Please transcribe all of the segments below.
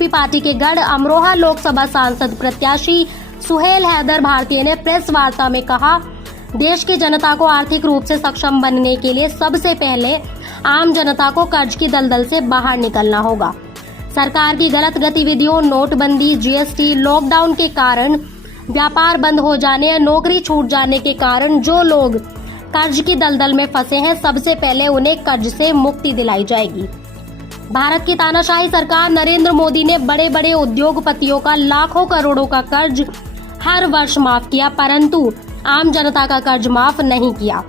ABP party के गढ़ अमरोहा लोकसभा सांसद प्रत्याशी सुहेल हैदर भारतीय ने प्रेस वार्ता में कहा, देश की जनता को आर्थिक रूप से सक्षम बनने के लिए सबसे पहले आम जनता को कर्ज की दलदल से बाहर निकलना होगा। सरकार की गलत गतिविधियों, नोटबंदी, जीएसटी, लॉकडाउन के कारण व्यापार बंद हो जाने या नौकरी छूट जाने के कारण जो लोग कर्ज की दलदल में फंसे हैं, सबसे पहले उन्हें कर्ज से मुक्ति दिलाई जाएगी। भारत की तानाशाही सरकार नरेंद्र मोदी ने बड़े बड़े उद्योगपतियों का लाखों करोड़ों का कर्ज हर वर्ष माफ किया, परंतु आम जनता का कर्ज माफ नहीं किया।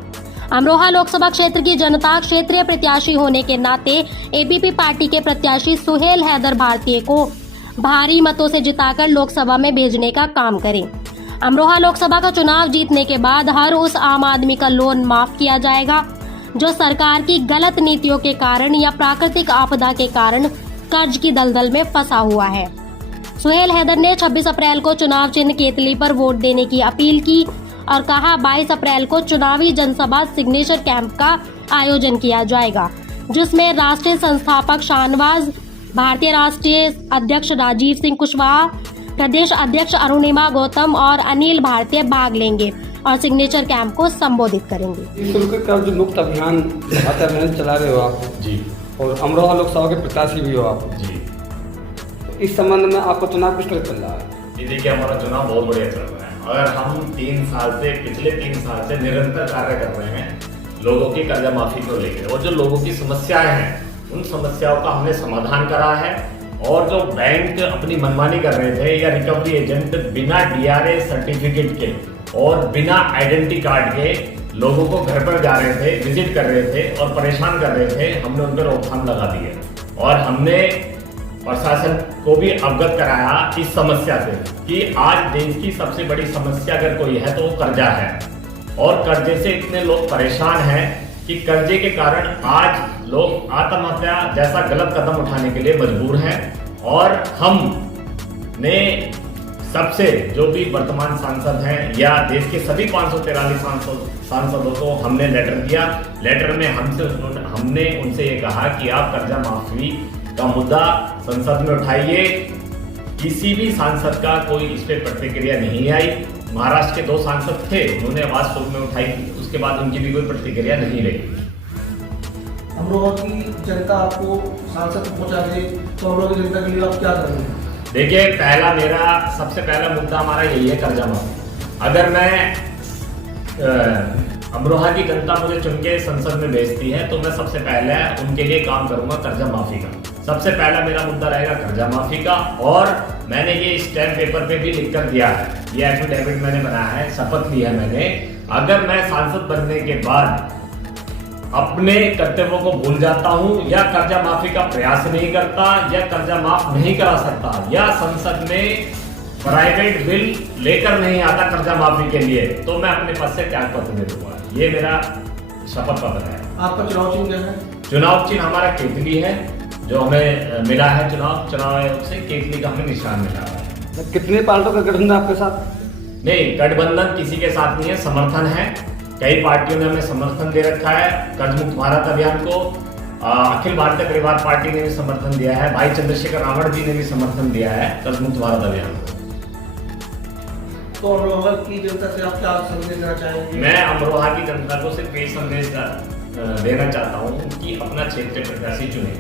अमरोहा लोकसभा क्षेत्र की जनता क्षेत्रीय प्रत्याशी होने के नाते एबीपी पार्टी के प्रत्याशी सुहेल हैदर भारतीय को भारी मतों से जिताकर लोकसभा में भेजने का काम करें। अमरोहा लोकसभा का चुनाव जीतने के बाद हर उस आम आदमी का लोन माफ किया जाएगा जो सरकार की गलत नीतियों के कारण या प्राकृतिक आपदा के कारण कर्ज की दलदल में फंसा हुआ है। सुहेल हैदर ने 26 अप्रैल को चुनाव चिन्ह केतली पर वोट देने की अपील की और कहा 22 अप्रैल को चुनावी जनसभा सिग्नेचर कैंप का आयोजन किया जाएगा, जिसमें राष्ट्रीय संस्थापक शाहनवाज, भारतीय राष्ट्रीय अध्यक्ष राजीव सिंह कुशवाहा, प्रदेश अध्यक्ष अरुणिमा गौतम और अनिल भारतीय भाग लेंगे और सिग्नेचर कैंप को संबोधित करेंगे। शुल्क कर्ज मुक्त अभियान अभियान चला रहे हो आप जी, और अमरोहा लोकसभा के प्रत्याशी भी हो आप जी। तो इस संबंध में आपका चुनाव किस तरह चल रहा है? ये देखिए, हमारा चुनाव बहुत बढ़िया चल रहा है। अगर हम पिछले 3 साल से निरंतर कार्य कर रहे हैं लोगों की कर्जा माफी को लेकर, और जो लोगों की समस्याएं हैं उन समस्याओं का हमने समाधान करा है। और जो बैंक अपनी मनमानी कर रहे थे या रिकवरी एजेंट बिना डीआरए सर्टिफिकेट के और बिना आइडेंटिटी कार्ड के लोगों को घर पर जा रहे थे, विजिट कर रहे थे और परेशान कर रहे थे, हमने उन पर रोकथाम लगा दी है। और हमने प्रशासन को भी अवगत कराया इस समस्या से कि आज देश की सबसे बड़ी समस्या अगर कोई है तो वो कर्जा है, और कर्जे से इतने लोग परेशान हैं कि कर्जे के कारण आज लोग आत्महत्या जैसा गलत कदम उठाने के लिए मजबूर हैं। और हमने सबसे जो भी वर्तमान सांसद हैं या देश के सभी 543 सांसदों को हमने लेटर दिया। लेटर में हमने उनसे ये कहा कि आप कर्जा माफी का मुद्दा संसद में उठाइए। किसी भी सांसद का कोई इस पे प्रतिक्रिया नहीं आई। महाराष्ट्र के 2 सांसद थे, उन्होंने आवाज सुर में उठाई, उसके बाद उनकी भी कोई प्रतिक्रिया नहीं रही। अमरोहा की जनता आपको सांसद पहुंचा दे तो अमरोहा की जनता के लिए आप क्या करेंगे? देखिए, सबसे पहला मुद्दा हमारा यही है, कर्जा माफी। अगर मैं अमरोहा की जनता मुझे चुन के संसद में भेजती है तो मैं सबसे पहले उनके लिए काम करूंगा कर्जा माफी का। सबसे पहला मेरा मुद्दा रहेगा कर्जा माफी का। और मैंने ये स्टैम्प पेपर पे भी लिख कर दिया है, ये एफिडेविट मैंने बनाया है, शपथ ली है मैंने, अगर मैं सांसद बनने के बाद अपने कर्तव्यों को भूल जाता हूं या कर्जा माफी का प्रयास नहीं करता या कर्जा माफ नहीं करा सकता या संसद में प्राइवेट बिल लेकर नहीं आता कर्जा माफी के लिए, तो मैं अपने पद से त्याग पत्र दे दूंगा। ये मेरा शपथ पत्र है। आपका चुनाव चिन्ह क्या है? चुनाव चिन्ह हमारा केतली है, जो हमें मिला है चुनाव आयोग से। केतली का हमें निशान मिला है। कितने पार्टियों का गठबंधन आपके साथ? नहीं, गठबंधन किसी के साथ नहीं है, समर्थन है। कई पार्टियों ने हमें समर्थन दे रखा है। कर्ज मुक्त भारत अभियान को अखिल भारतीय परिवार पार्टी ने भी समर्थन दिया है, भाई चंद्रशेखर रावण जी ने भी समर्थन दिया है कर्ज मुक्त भारत अभियान को। तो अमरोहा की जनता से आप क्या संदेश देना चाहेंगे? मैं अमरोहा की जनता को सिर्फ ये संदेश देना चाहता हूँ कि अपना क्षेत्रीय प्रत्याशी चुने,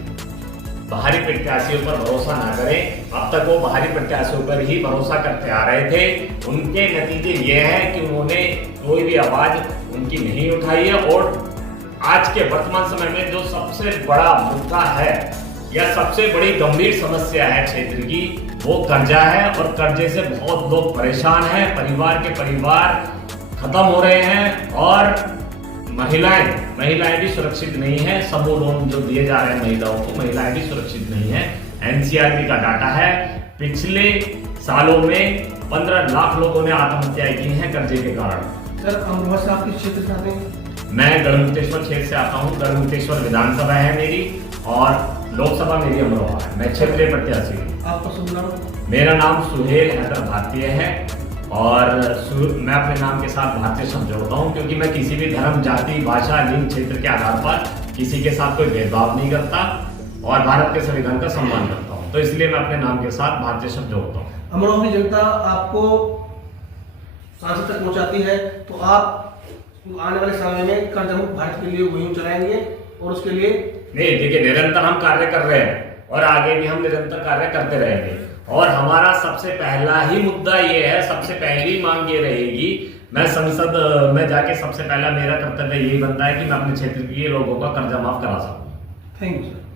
बाहरी प्रत्याशियों पर भरोसा ना करें। अब तक वो बाहरी प्रत्याशियों पर ही भरोसा करते आ रहे थे। उनके नतीजे ये हैं कि उन्होंने कोई भी आवाज उनकी नहीं उठाई है। और आज के वर्तमान समय में जो सबसे बड़ा मुद्दा है या सबसे बड़ी गंभीर समस्या है क्षेत्र की, वो कर्जा है। और कर्जे से बहुत लोग परेशान हैं, परिवार के परिवार खत्म हो रहे हैं और महिलाएं भी सुरक्षित नहीं है। समूह लोन जो दिए जा रहे हैं महिलाओं को, महिलाएं भी सुरक्षित नहीं है। एनसीआरबी का डाटा है, पिछले सालों में 15 लाख लोगों ने आत्महत्याएं की हैं कर्जे के कारण। सर, अमरोहा से आप किस क्षेत्र से आते हैं? मैं गढ़मुक्तेश्वर क्षेत्र से आता हूँ। गढ़मुक्तेश्वर विधानसभा है मेरी और लोकसभा मेरी अमरोहा है। मैं क्षेत्रीय प्रत्याशी हूँ। आपका शुभ नाम? मेरा नाम सुहेल हैदर भारतीय है और मैं अपने नाम के साथ भारतीय शब्द जोड़ता हूँ, क्योंकि मैं किसी भी धर्म, जाति, भाषा, लिंग, क्षेत्र के आधार पर किसी के साथ कोई भेदभाव नहीं करता और भारत के संविधान का सम्मान करता हूँ। तो इसलिए मैं अपने नाम के साथ भारतीय शब्द जोड़ता हूँ। अमरोहा की जनता आपको सांसद तक पहुंचाती है तो आप आने वाले समय में कर्ज मुक्त भारत के लिए मुहिम चलाएंगे और उसके लिए नहीं, देखिए निरंतर हम कार्य कर रहे हैं और आगे भी हम निरंतर कार्य करते रहेंगे और हमारा सबसे पहला ही मुद्दा ये है, सबसे पहली मांग ये रहेगी, मैं संसद में जाके सबसे पहला मेरा कर्तव्य यही बनता है कि मैं अपने क्षेत्र के लोगों का कर्जा माफ करा सकूं। Thank you sir.